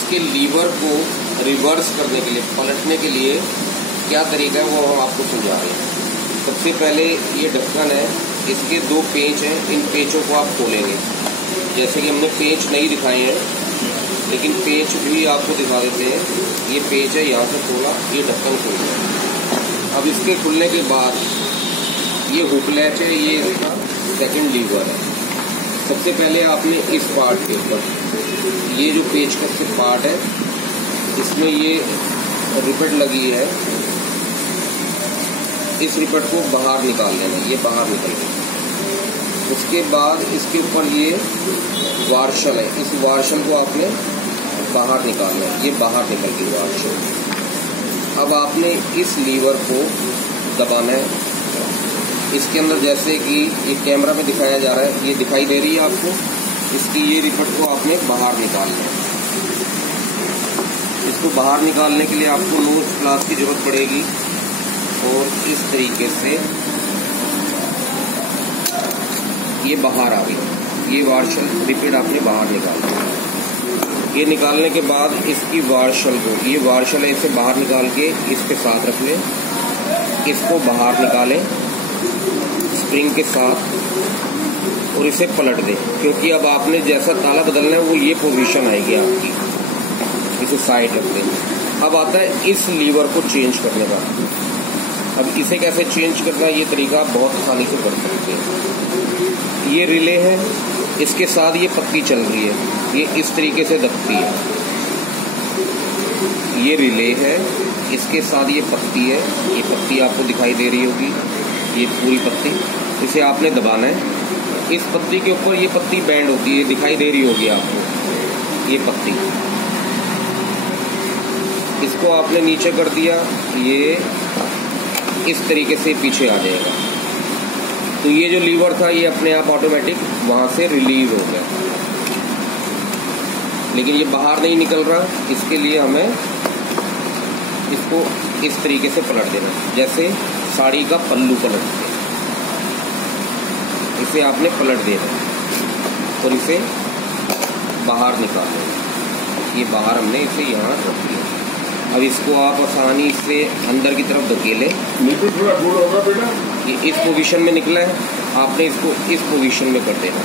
इसके लीवर को रिवर्स करने के लिए, पलटने के लिए क्या तरीका है वो हम आपको समझा रहे हैं। सबसे पहले ये ढक्कन है, इसके 2 पेंच हैं, इन पेंचों को आप खोलेंगे। जैसे कि हमने पेंच नहीं दिखाए हैं, लेकिन पेंच भी आपको दिखा देते हैं। ये पेंच है, यहाँ से खोला, ये ढक्कन खुल गया। अब इसके खुलने के बाद ये हुक लैच है, ये इसका सेकंड लीवर है। सबसे पहले आपने इस पार्ट के ऊपर, ये जो पेचकस के पार्ट है, इसमें ये रिपट लगी है, इस रिपट को बाहर निकाल लेना, ये बाहर निकल गई। उसके बाद इसके ऊपर ये वार्शल है, इस वार्शल को आपने बाहर निकालना है, ये बाहर निकल गई वार्शल। अब आपने इस लीवर को दबाना है। इसके अंदर जैसे कि ये कैमरा में दिखाया जा रहा है, ये दिखाई दे रही है आपको, इसकी ये रिपट को आपने बाहर निकालना है। इसको बाहर निकालने के लिए आपको नोज क्लास की जरूरत पड़ेगी और इस तरीके से ये बाहर आ गई। ये वार्शल रिपट आपने बाहर निकालना। ये निकालने के बाद इसकी वार्शल को, ये वार्शल है, इसे बाहर निकाल के इसके साथ रख लें, इसको बाहर निकालें स्प्रिंग के साथ और इसे पलट दें, क्योंकि अब आपने जैसा ताला बदलना है वो ये पोजीशन आएगी आपकी। इसे साइड रख दें। अब आता है इस लीवर को चेंज करने का। अब इसे कैसे चेंज करना है, ये तरीका आप बहुत आसानी से कर सकते हैं। ये रिले है, इसके साथ ये पत्ती चल रही है, ये इस तरीके से दबती है। ये रिले है, इसके साथ ये पत्ती है, ये पत्ती आपको दिखाई दे रही होगी, ये पूरी पत्ती, इसे आपने दबाना है। इस पत्ती के ऊपर ये पत्ती बैंड होती है, दिखाई दे रही होगी आपको, ये पत्ती। इसको आपने नीचे कर दिया, ये इस तरीके से पीछे आ जाएगा। तो ये जो लीवर था ये अपने आप ऑटोमेटिक वहां से रिलीज हो गया, लेकिन ये बाहर नहीं निकल रहा। इसके लिए हमें इसको इस तरीके से पलट देना, जैसे साड़ी का पल्लू पलटते, इसे आपने पलट देना और इसे बाहर निकाल देना। ये बाहर हमने इसे यहाँ रख दिया। अब इसको आप आसानी से अंदर की तरफ धकेलें। थोड़ा दूर होगा बेटा। ये इस पोजीशन में निकला है, आपने इसको इस पोजीशन में कर देना,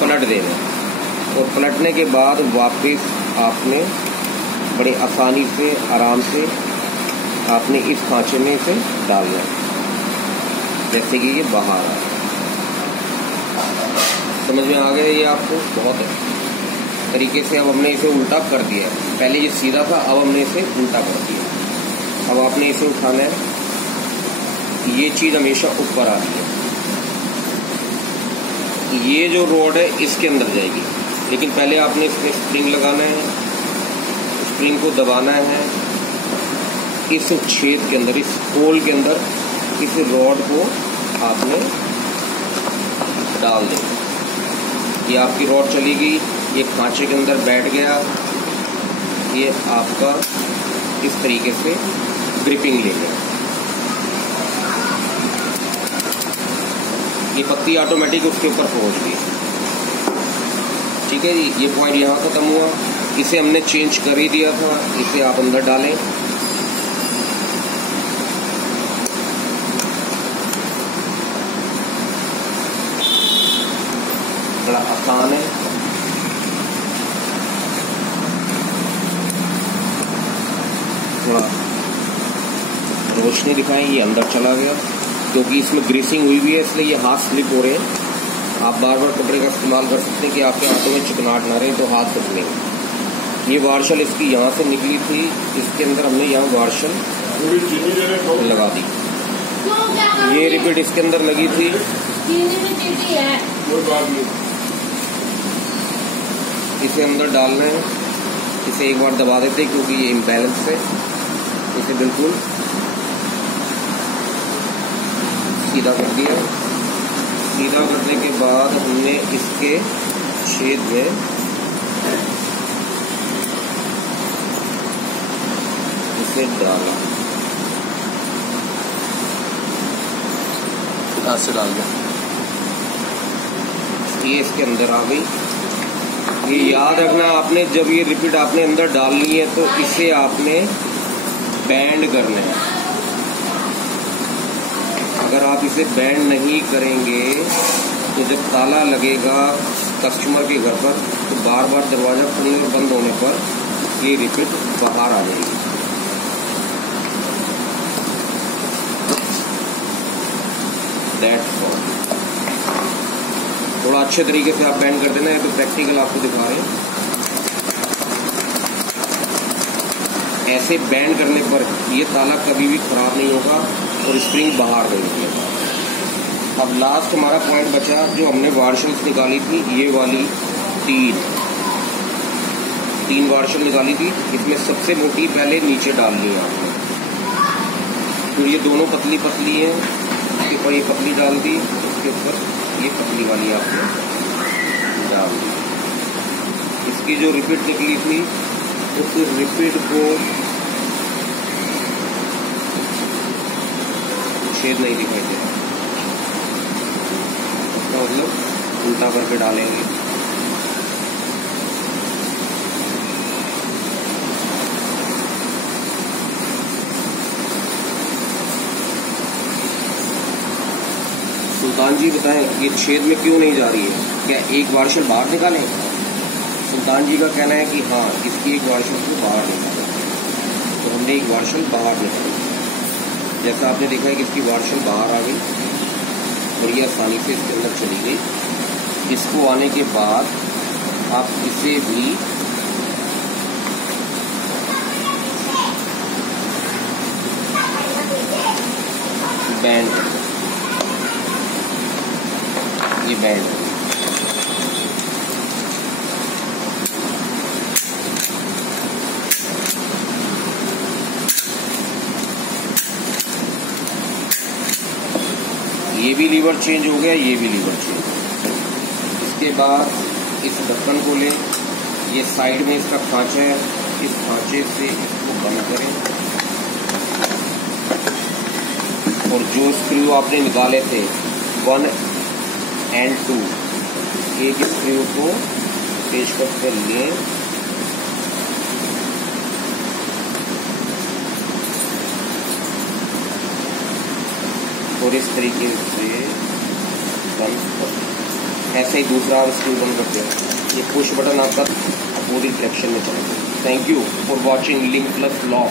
पलट देना। और पलटने के बाद वापस आपने बड़े आसानी से, आराम से आपने इस खांचे में इसे डालना है, जैसे कि ये बाहर आ। समझ में आ गया ये आपको? बहुत तरीके से अब हमने इसे उल्टा कर दिया। पहले ये सीधा था, अब हमने इसे उल्टा कर दिया। अब आपने इसे उठाना है, ये चीज हमेशा ऊपर आती है। ये जो रॉड है इसके अंदर जाएगी, लेकिन पहले आपने इसमें स्प्रिंग लगाना है, स्प्रिंग को दबाना है। इस छेद के अंदर, इस होल के अंदर इस रॉड को आपने डाल देना। ये आपकी रॉड चली गई, ये खांचे के अंदर बैठ गया। ये आपका इस तरीके से ग्रिपिंग ले गया। ये पत्ती ऑटोमेटिक उसके ऊपर पहुंच गई। ठीक है जी, ये पॉइंट यहाँ खत्म हुआ। इसे हमने चेंज कर ही दिया था, इसे आप अंदर डालें। बड़ा आसान है। थोड़ा रोशनी दिखाएं, ये अंदर चला गया, क्योंकि इसमें ग्रीसिंग हुई है, इसलिए ये हाथ स्लिप हो रहे हैं। आप बार बार कपड़े का इस्तेमाल कर सकते हैं कि आपके हाथों में चिकनाहट ना रहे, तो हाथ धुलने। ये वार्शल इसकी यहाँ से निकली थी, इसके अंदर हमने यहाँ वार्शल लगा दी। ये रिपीट इसके अंदर लगी थी, इसे अंदर डालना है। इसे एक बार दबा देते हैं क्योंकि ये इम्बैलेंस है। इसे बिल्कुल सीधा कर दिया। सीधा करने के बाद हमने इसके छेद में इसे डाला, हाथ से डाल दिया। ये इसके अंदर आ गई। ये याद रखना आपने, जब ये रिपीट आपने अंदर डालनी है तो इसे आपने बैंड करना है। अगर आप इसे बैंड नहीं करेंगे तो जब ताला लगेगा कस्टमर के घर पर तो बार बार दरवाजा खुलने और बंद होने पर ये रिपीट बाहर आ जाएगी। That's all. थोड़ा अच्छे तरीके से आप बैंड कर देना है, तो प्रैक्टिकल आपको दिखा रहे हैं। ऐसे बैंड करने पर ये ताला कभी भी खराब नहीं होगा और स्प्रिंग बाहर नहीं निकलेगा। अब लास्ट हमारा पॉइंट बचा, जो हमने वार्शल्स निकाली थी, ये वाली तीन वार्शल निकाली थी। इसमें सबसे मोटी पहले नीचे डालनी है आपने, फिर ये दोनों पतली पतली हैं, इसके ऊपर ये पतली डाल दी, उसके ऊपर ये पतली वाली आपने डाल दी। इसकी जो रिपीट निकली थी उस रिपीट को छेद नहीं दिखाई दे रहा, इसका मतलब उल्टा करके डालेंगे। सुल्तान जी बताएं ये छेद में क्यों नहीं जा रही है? क्या एक वार्शल बाहर निकालें? सुल्तान जी का कहना है कि हाँ, इसकी एक वार्शल को बाहर निकालें। तो हमने एक वार्शल बाहर निकाली, जैसा आपने देखा है कि इसकी वार्शल बाहर आ गई और ये आसानी से इसके अंदर चली गई। इसको आने के बाद आप इसे भी बैंड, ये बैंड ये भी लीवर चेंज हो गया, ये भी लीवर चेंज। इसके बाद इस ढक्कन को लें, ये साइड में इसका खांचा है, इस खांचे से इसको बंद करें और जो स्क्रू आपने निकाले थे 1 और 2, एक स्क्रू को पेचकस कर लिए और इस तरीके से बंद कर। ऐसे ही दूसरा स्क्रू बंद करते हैं। ये पुश बटन आपका अपोजिट डायरेक्शन में चलेगा। Thank you for watching link plus lock.